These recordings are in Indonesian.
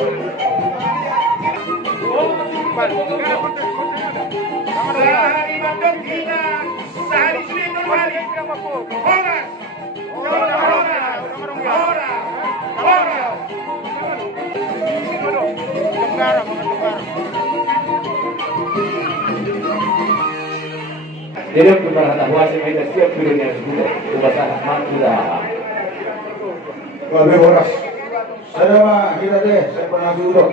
Sehari makan kita, sehari sulit normali. Horas, Jadi pemberhentian kita siap pilihnya sudah upacara matuda. Kami horas. Saya mah kita deh, saya pernah sudah.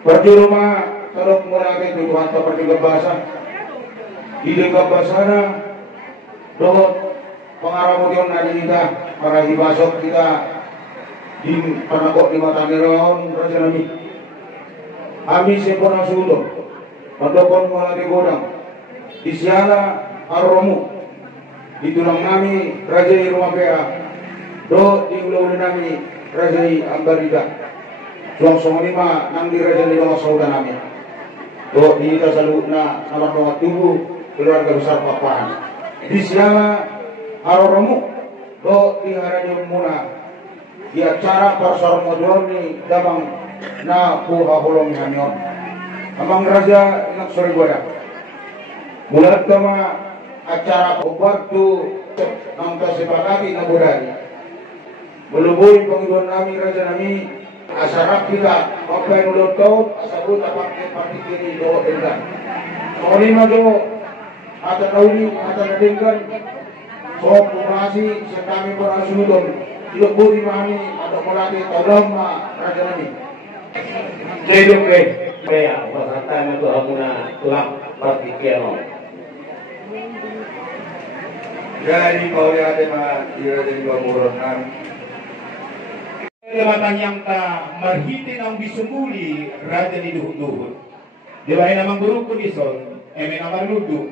Pergi rumah kalau mulai tujuan seperti bahasa. Di bahasa dohot pengarang nadi kita, para hibasok kita di panakok di mata neron raja nami. Kami saya pernah sudah. Pendokon mulai godang. Di siala arromu di tulang nami raja rumah PA do di ulah nami raja ambarida tuang songonima nang di raja di bawah saudara nami do di tasaluna nomor nomor tubuh keluarga besar papan di siala arromu do di haraja muna di acara parsar modoni damang na puha holong hanyon amang raja nak sore goda mulai sama acara waktu nangka sepakati na budari melubuhi panggilan nami raja nami asarap kita apa yang udah tahu asabut apa parti kiri do enggak lima do ada nauli ada nadengkan so populasi sekami berasudon leburi mami ada mulai tolong raja nami Jadi ya pasatan itu hamuna tulak parti kiri. Dari kau ya tema ira dari dua muronan. Lematan yang ta marhitin ang bisumbuli raja ni duhut-duhut. Di ba namang guru ko ni Sol, eme namang ludu.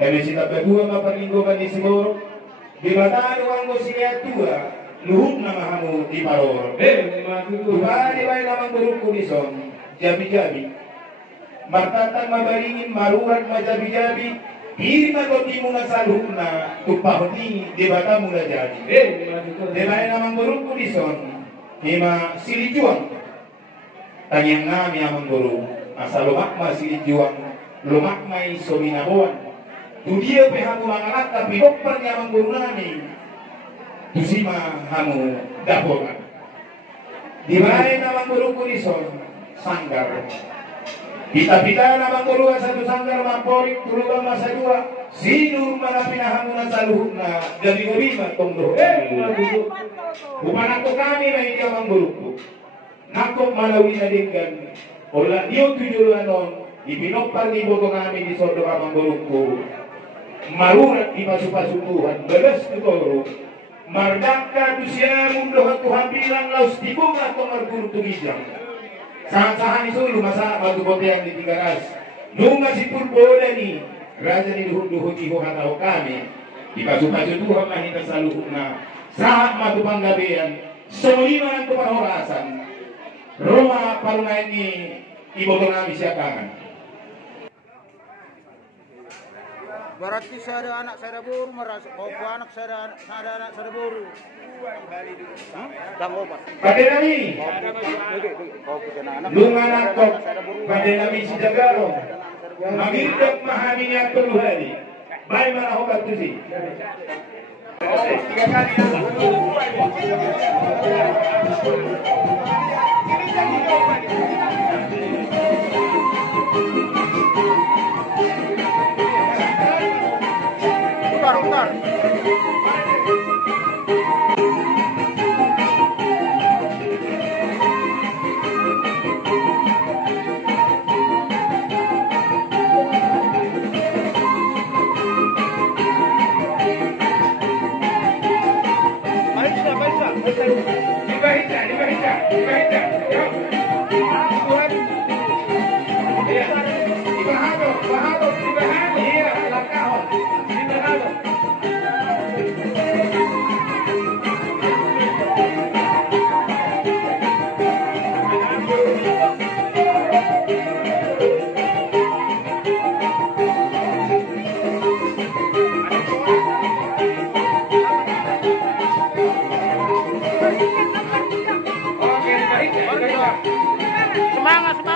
Eme sita berdua maparinggokan di siguro. Di batano ang mo siya tua, luhut na mahamu di paror. Di ba namang guru ko ni Sol, jabi-jabi. Martatang mabaringin marurat majabi-jabi. Diri magoti muna sa luhuna, tupahuni, di bata muna jadi. Di ba namang guru ko ni Sol, Ima silijuang tanyang nami amang guru asa lumakma silijuang lumakma iso minabuan dudia pe hamu mangalat tapi dokter amang guru nami tusima hamu dapogan dibae namang guru kunison sanggar pita-pita namang guru satu sanggar mampori tulugang masa dua sinur mana pinahamunan sa luhuna gabi-gabi matong doh Bukan aku kami na hindi amang guru nakok malawi na dinggan ola diyo tujuan ipinopar ni boto kami di sodo amang guru marurat di pasu-pasutuhan belas tutoro mardaka tu siya mundo at tuhabilang laus tibong at marguru tugijang sahan-sahan iso lumasa magbubote ang litigaras nung si purbola ni raja ni duhut-duhut iho hataw kami di pasu-pasutuhan mahita sa luhut na saat matupang gabian, semulima ng tupahorasan, Roma parunay ni iboto namin siya kangan. Berarti saya ada anak saya ada buru, merasa kau anak saya ada anak saya ada buru. Kamu apa? Pada nami, lungan ako, pada nami si Jagaro, magigdag mahami niya tuluhani, may manahokat to si. Putar.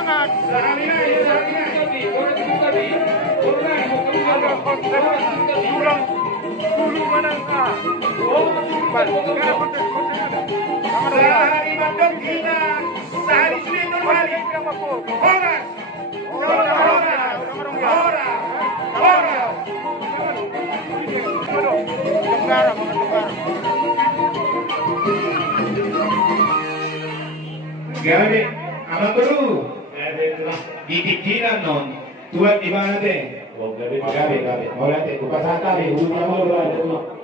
semangat. Sehari mandor kita, sehari sulit normali. Horas, Tenggara, mga tenggara. Gabi, amang guru. Didikinan non, tuan di mana teh? Gabi. Mau nanti, kupasaka, hulu kamu